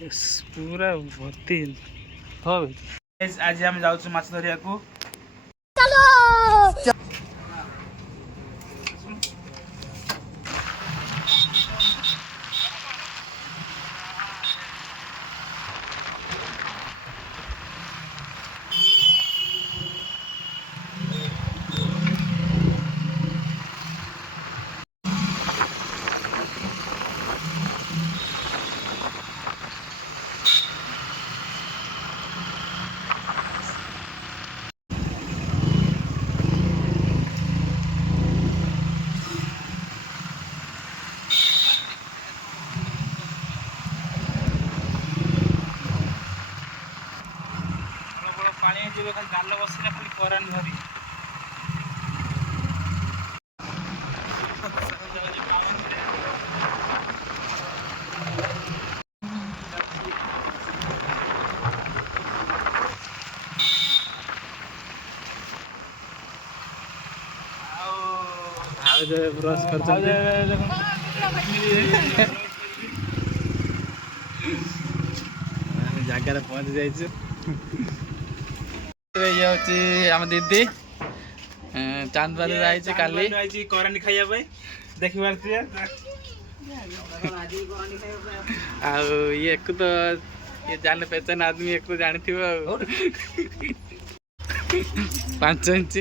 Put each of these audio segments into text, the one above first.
पूरा भर्ती हो भाई। आज हम जाऊँ माछ धरिया को। पानी जो खाली जाल बसने खाली करान धरी ब्रश कर जगार पहुँची जाइए। ये हूँ आम दीदी चांदबाद जाइए काली करानी खाइबा देखी पारे ये एक तो ये जाने पहचान आदमी एक तो जानी थी 5 इंच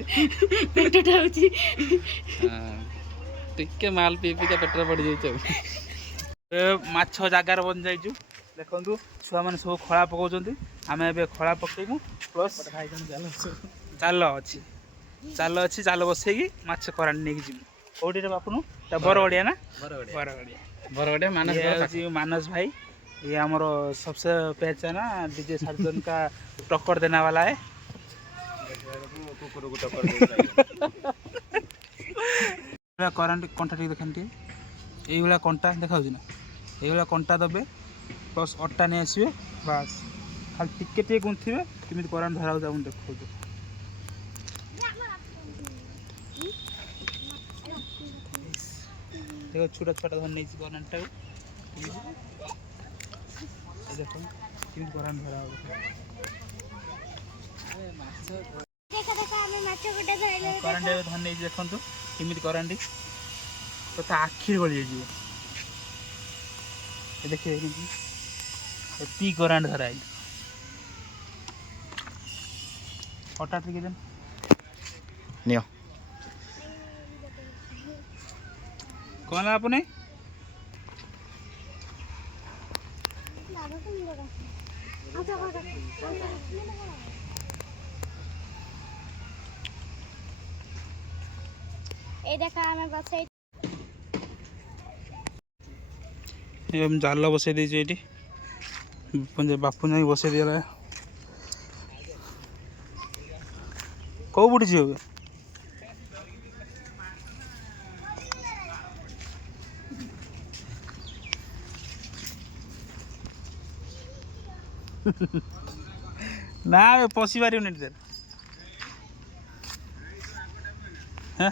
टिके माल पी पी पेट पड़ जाइए माछ जगार बन जाइए। देखु छुआ मैंने सब खड़ा पकाउं आम ए खड़ा पकेबू प्लस जाल अच्छी जाल बसैकी माछ करानी नहीं जी कौटी बापुनु बरगड़िया ना बरगड़िया मानस भाई ये हमारो सबसे पहचाना डीजे सर्जन का टक्कर देने वाला है। करंट कंटा टी देखते ये कंटा देखा ना ये कंटा दबे प्लस अट्टा नहीं आसवे बास खाली टिके टे गुंथे कमी करान धरा जा देखो देखो छोटा छोटा धर नहीं करानटा देखो कमी करान धरा करान धर नहीं देखु कमी करान तो आखिर गली जाइए देखिए ती करान धराई हटा टिके देन नियो कौन आपने जाल बसई ये बापू जा बसई दिला कौ बुड़ी जी ना पशि पार हाँ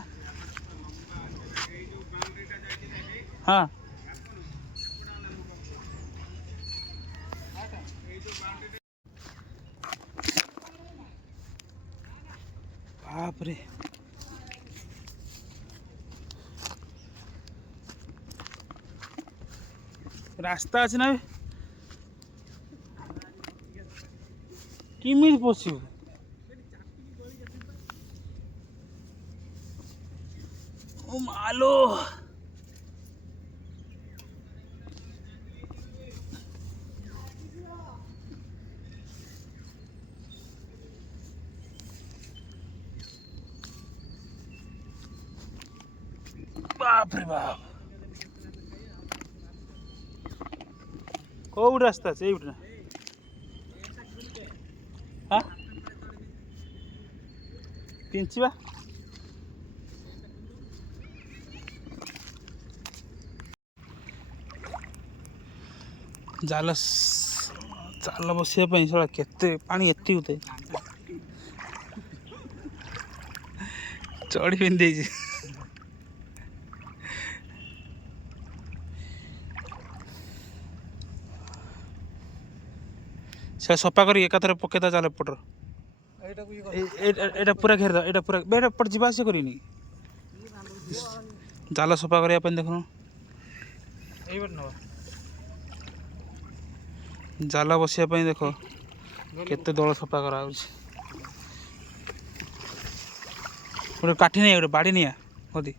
हाँ बाप रे रास्ता अच्छे ना किमी पशु मालो बाप रे बाप कौ रास्ता से हाँ तीनचिबा जाल जाल बसवाई साला केते पानी एति होते चढ़ी पिंधे से सफा कर एकाथर पकेदा जाल पटर एटा पूरा घेर एटा पूरा बेटा पट जीवा से करिनी जाल सफा करया पे देखो जाल बसिया पे देखो केते दल सफा करा गोटे काठी नहीं गोटे बाड़ी नहीं कदी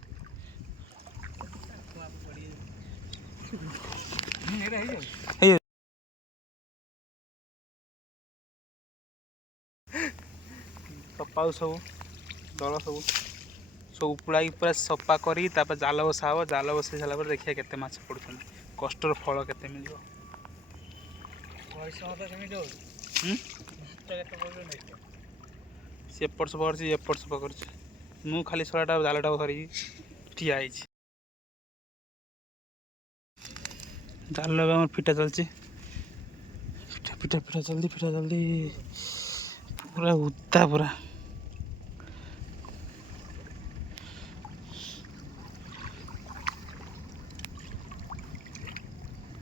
सफा सब दल सब सब पुड़ाई पूरा सफा करी जाल बसा हम जाल बसई सारा देखिए केते माछ पड़ुछन कष्टर फल केते मिल सी एपट सफा कर एपट सफा कर मु खाली सलाटा जालटा धरी ठिया जाल फिटा चलती फिटा फिटा जल्दी पूरा उदा पूरा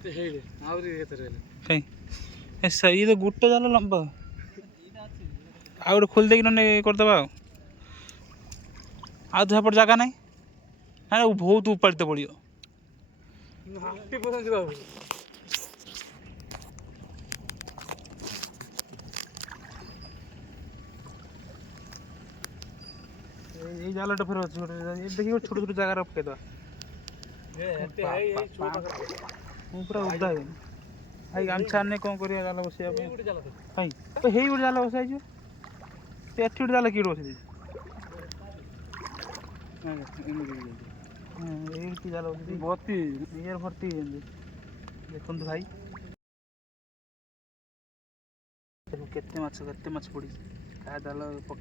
ये तो गोटे जाल लंबा आ गोटे खोल देकी ना करदे आपट जगह ना ना बहुत उपाड़ते पड़ो ये जालटा फिर अच्छे देखिए छोट छोट जगह पकईद पूरा उदा भाई गामछा ने कौन कर जाल बसैया भाई तो हे गोटे जाल बसाई एठी गोटे जाल किए बसई जाल भर्ती इयर भर्ती देखो भाई केते माछ पड़ी क्या जाल पक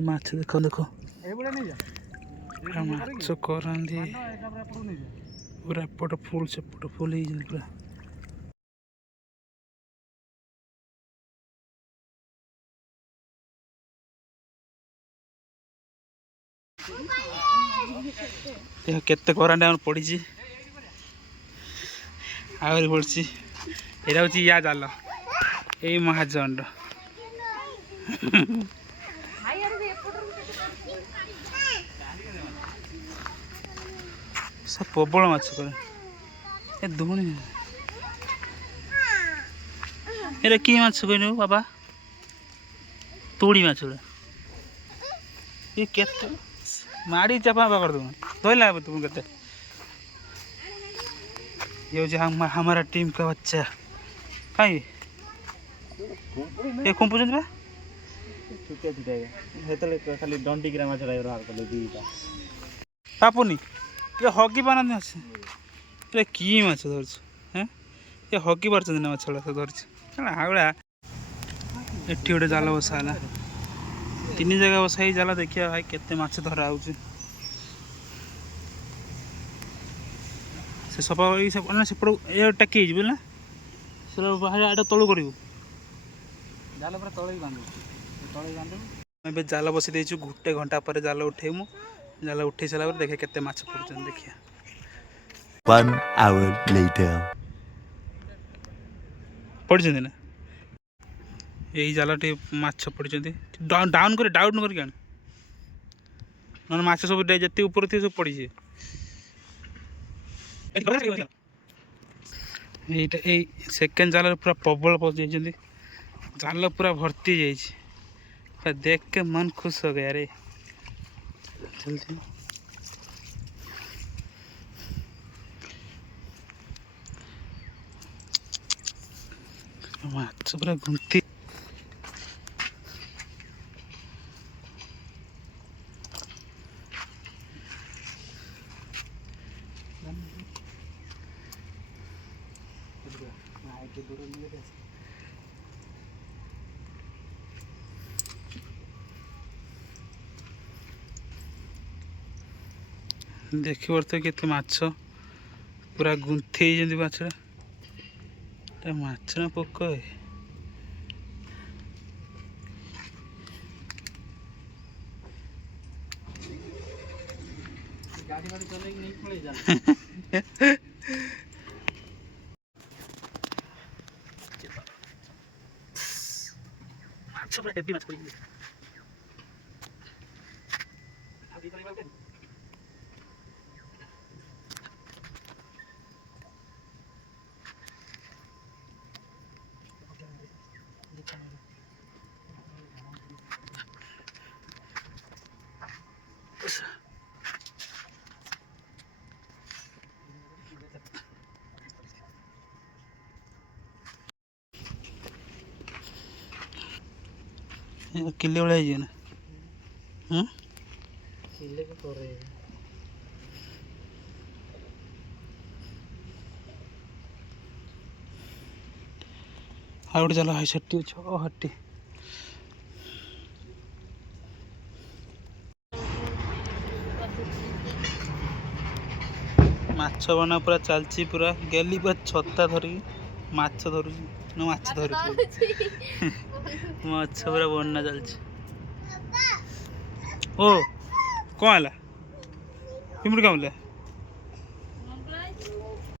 माछ देखो देखो माछ करंदी पूरा एपट फुल सेपट फुल पूरा देख केते करांडी आम पड़ी आहरी पड़ी यहाँ हूँ या जाल यही महाजंड सब प्रबल माछ कर दुणी ये कि माछ कहनु बाबा तोड़ी माछ ये केते माड़ी चपा कर दूँ धोला तुम के ये हमारा टीम का बच्चा कहीं ये कुंपुचन बा छुटिया छुटिया खाली डंडी ग्राम पापुनी ये हकी पाना ये कि माछ धर ये हकी पार्छ ना माछड़ा धर हावड़ा एटी गोटे जाल बसाला तीन जगह बसाई जाल देखिए भाई केते माछ धरा हो सफा सेपट टेक बुझल ना तलू कर जाल पूरा तले बांधे जाल बसई देचु गोटे घंटा पर जाल उठेमु जाल उठे सारा देखे केते माछ पड़ुछन देखिए 1 hour later पड़छन ना यही जाल टे माछ पड़छन डाउन कर डाउन कर माछ सब जिते ऊपर थी सब पड़ी सेकेंड जाल पूरा प्रबल पहुँच जाल पूरा भर्ती जाइए देख के मन खुश हो गया रे चलते माछ पूरा घुमती देखी पार्थ केते माछ पूरा गुंथी माछड़ा ମାଛ ନା ପୋକ ଗାଡ଼ି ବାଡ଼ି ଚଲେଇକି ନେଇ ପଳେଇ ଯା। ମାଛ ପୁରା ହେଭି ମାଛ ପଡ଼ିଛି। किले वाला है ना। किले के तोरे ଆଉ ଗୋଟେ ଚାଲ ହାଇ ସେଠି ଅଛି ହଟି ମାଛ ବନା ପୁରା ଚାଲିଛି ପୁରା ଗେଲି ପୁରା ଛତା ଧରିକି ମାଛ ଧରୁଛି ନା ମାଛ ଧରୁଛି ମାଛ ପୁରା ବନା ଚାଲିଛି। ଓ କ'ଣ ହେଲା କେମିତି କାମୁଡ଼ିଲା?